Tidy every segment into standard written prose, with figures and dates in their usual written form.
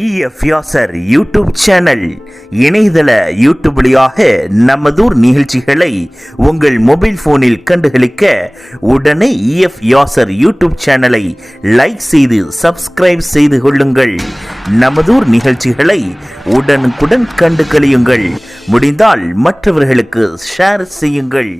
EF YouTube channel இணையதள YouTube வழியாக நமதூர் நிகழ்ச்சிகளை உங்கள் மொபைல் போனில் கண்டுகளிக்க உடனே EF யூடியூப் சேனலை லைக் செய்து சப்ஸ்கிரைப் செய்து கொள்ளுங்கள். நமதூர் நிகழ்ச்சிகளை உடனுக்குடன் கண்டு களியுங்கள். முடிந்தால் மற்றவர்களுக்கு ஷேர் செய்யுங்கள்.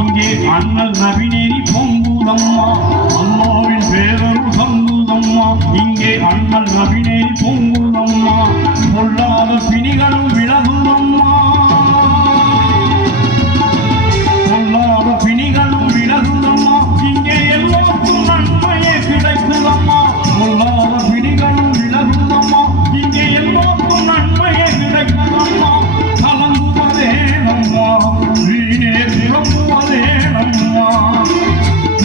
இங்கே அண்ணல் நபிநேரி பொங்குதம்மா, அம்மாவின் பேரரு சங்குதம்மா. இங்கே அண்ணல் நபிநேரி பொங்குதம்மா, பொல்லாத பிணிகளும் விலகுதம்மா, பொல்லாத பிணிகளும் விலகுதம்மா. இங்கே எல்லோருக்கும் நன்மையே கிடைக்குதம்மா, பொல்லாத பிணிகளும் விலகுதம்மா. இங்கே எல்லோருக்கும் நன்மையே கிடைக்குதம்மா. கலங்குவதே நம்மா, வீணே புறம்புவதே நம்மா.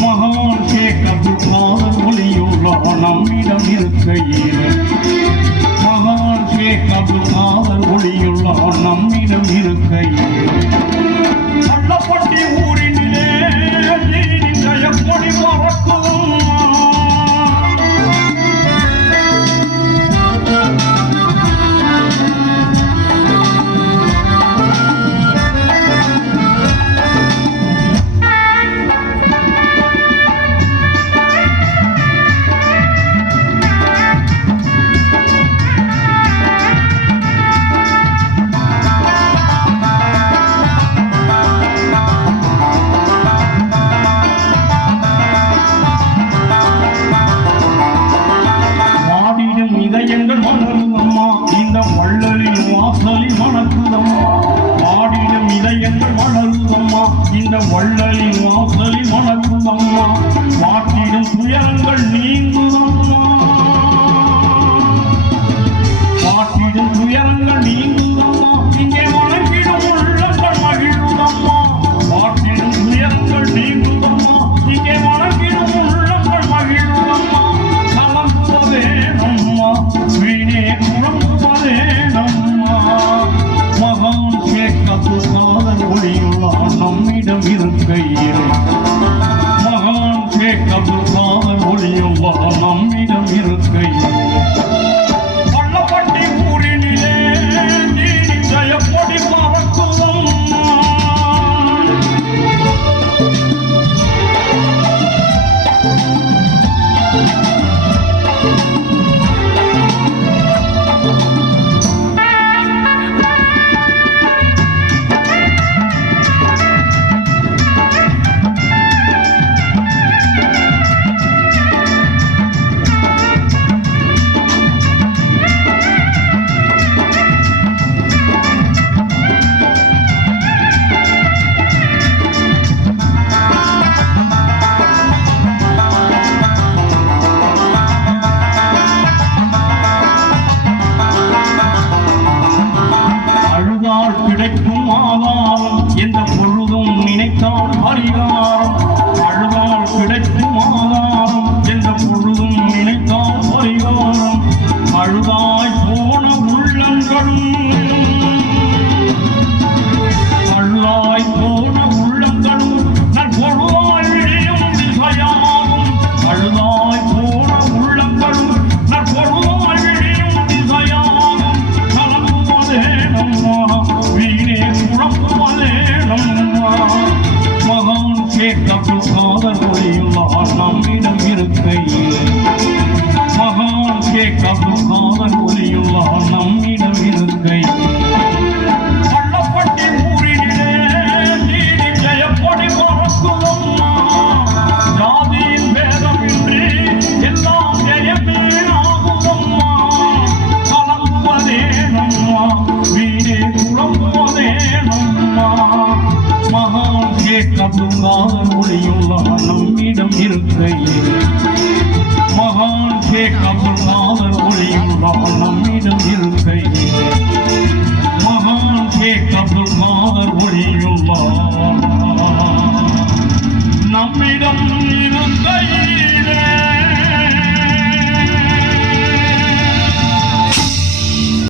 மகான் ஷேக் அப்துல் காதர் ஒளியுள்ள நம்மிடம் இருக்கையில், மகான் ஷேக் அப்துல் காதர் ஒளியுள்ள நம்மிடம் இருக்கையில், பள்ளப்பட்டி ஊரினிலே ஜெயக்கொடி பறக்கும். இதயங்கள் மலருதம்மா, இந்த வள்ளலின் வாசலில் மணக்குதம்மா. பாடிடும் இதயங்கள் மலருதம்மா, இந்த வள்ளலின் வாசலில் மணக்குதம்மா. வாட்டிடும் துயரங்கள் நீங்குதம்மா, வாட்டிடும் துயரங்கள் நீங்குதம்மா. இங்கே வணங்கிடும் உள்ளங்கள் மகிழுதம்மா, வாட்டிடும் துயரங்கள் நீங்குதம்மா. இங்கே வணங்கிடும் உள்ளங்கள் மகிழுதம்மா. கலங்குவதே நம்மா, வீணே புறம்புவதே நம்மா. மகான் ஷேக் அப்துல் காதர் ஒளியுள்ள நம்மிடம் இருக்கையில், மகான் ஷேக் அப்துல் காதர் ஒளியுள்ள நம்மிடம் இருக்கையில், பள்ளப்பட்டி ஊரினிலே நீதி ஜெயக்கொடி பறக்குதம்மா. கிடைக்கும் ஆதாரம் எந்த பொழுதும் நினைத்தால் பரிகாரம். அழுதால் கிடைக்கும் ஆதாரம் எந்த பொழுதும் நினைத்தால் பரிகாரம். அழுதாய் போன உள்ளங்களும், அழுதாய் போன உள்ளங்களும் நற்பொழுதாய் விழியும் திசையாகும். அழுதாய் போன உள்ளங்களும் நற்பொழுதாய் விழியும் திசையாகும். கபுகாதன் ஒலியுள்ளான் நம்மிடம் இருக்கை பள்ளப்பட்டி ஊரிலே நீதி ஜெயப்பொடி பறக்குதம்மா ஜாதியின் பேதமின்றி எல்லாம் ஜெயமே ஆகுதம்மா கலங்குவதேனம்மா வீணே குழம்புவதேனம்மா மகான் கபுகாதன் ஒலியுள்ளான் நம்மிடம் இருக்கையே மகான் கபுகாதன் ஒலியுள்ளான் நம்மிடம்